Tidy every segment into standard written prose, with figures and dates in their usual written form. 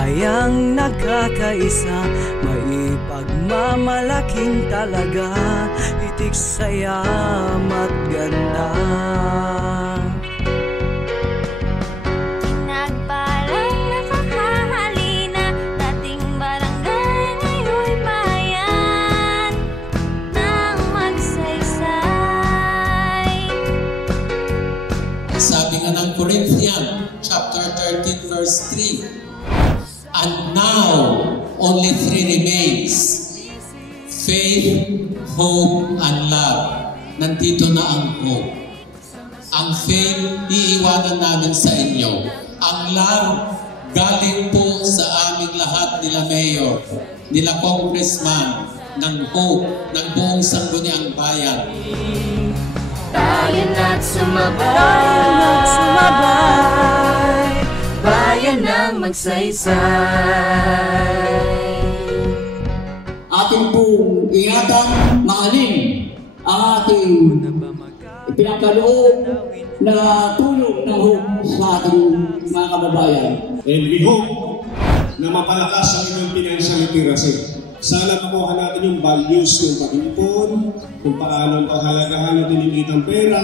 bayang nagkakaisa, may pagmamalaking talaga, itik sayam at ganda. Pinagpalang nakakahalina, dating barangay, ngayon'y bayan ng magsaysay. Sabi nga ng Corinthians chapter 13 verse 3, and now only three remains: faith, hope, and love. Nandito na ang hope. Ang faith, iiwanan namin sa inyo. Ang love, galing po sa aming lahat nila mayor, nila congressman, ng hope, ng buong sangguniang bayan. Tayo na't sumabay, bayan ng magsaysay. Ating pong ingatan, maalim ang ating ipinakaloob na tulong ng hope sa ating mga kababayan. And we hope na mapalakas ang inyong financial literacy. Sana makuha natin yung values ng pag-ipon, kung paano paghalagahan natin yung kitang pera,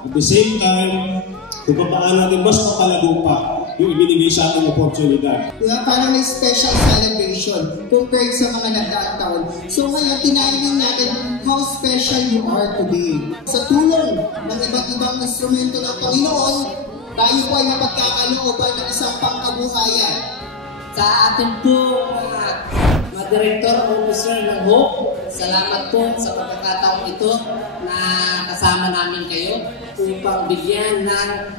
at the same time, kung paano natin mas mapalago pa yung ibinigay sa ating oportunidad. Parang may special celebration compared sa mga nagdaang taon. So ngayon, tinayin natin how special you are today. Sa tulong ng iba't ibang instrumento ng Panginoon, tayo po ay mapagkakalooban ng isang pangkabuhayan. Sa ating po mga Director Officer ng Hope, salamat po sa pagkakataong ito na kasama namin kayo upang bigyan ng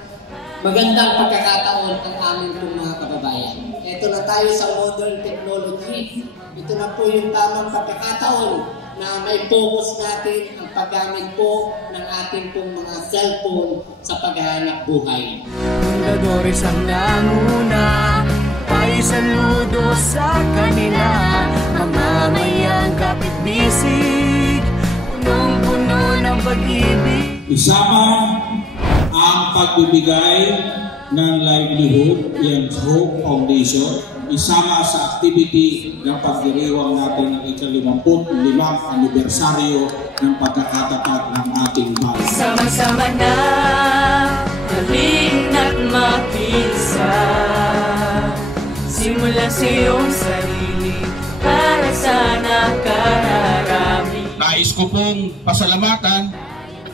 magandang pagkakataon ang aming pong mga kababayan. Ito na tayo sa modern technology. Ito na po yung tamang pagkakataon na may focus natin ang paggamit po ng ating pong mga cellphone sa paghahanap buhay. Fundadores ang nanguna, paisaludo sa kanila, mamamayang kapit-bisig, punong-puno ng pag-ibig. Isama ang pagbibigay ng livelihood, yung Hope Foundation, isama sa activity ng pagdiriwang natin ng ika-55 anibersaryo ng pagkakatapat ng ating bayan. Sama-sama na, galing at makisa, simulan sa iyong sarili para sa nakararami. Nais ko pong pasalamatan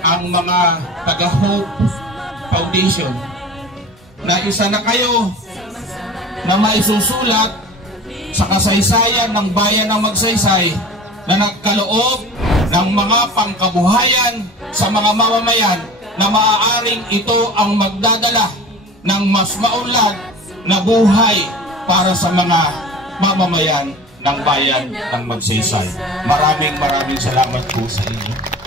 ang mga taga-Hope Foundation na isa na kayo na maisusulat sa kasaysayan ng bayan ng Magsaysay na nagkaloob ng mga pangkabuhayan sa mga mamamayan na maaaring ito ang magdadala ng mas maunlad na buhay para sa mga mamamayan ng bayan ng Magsaysay. Maraming salamat po sa inyo.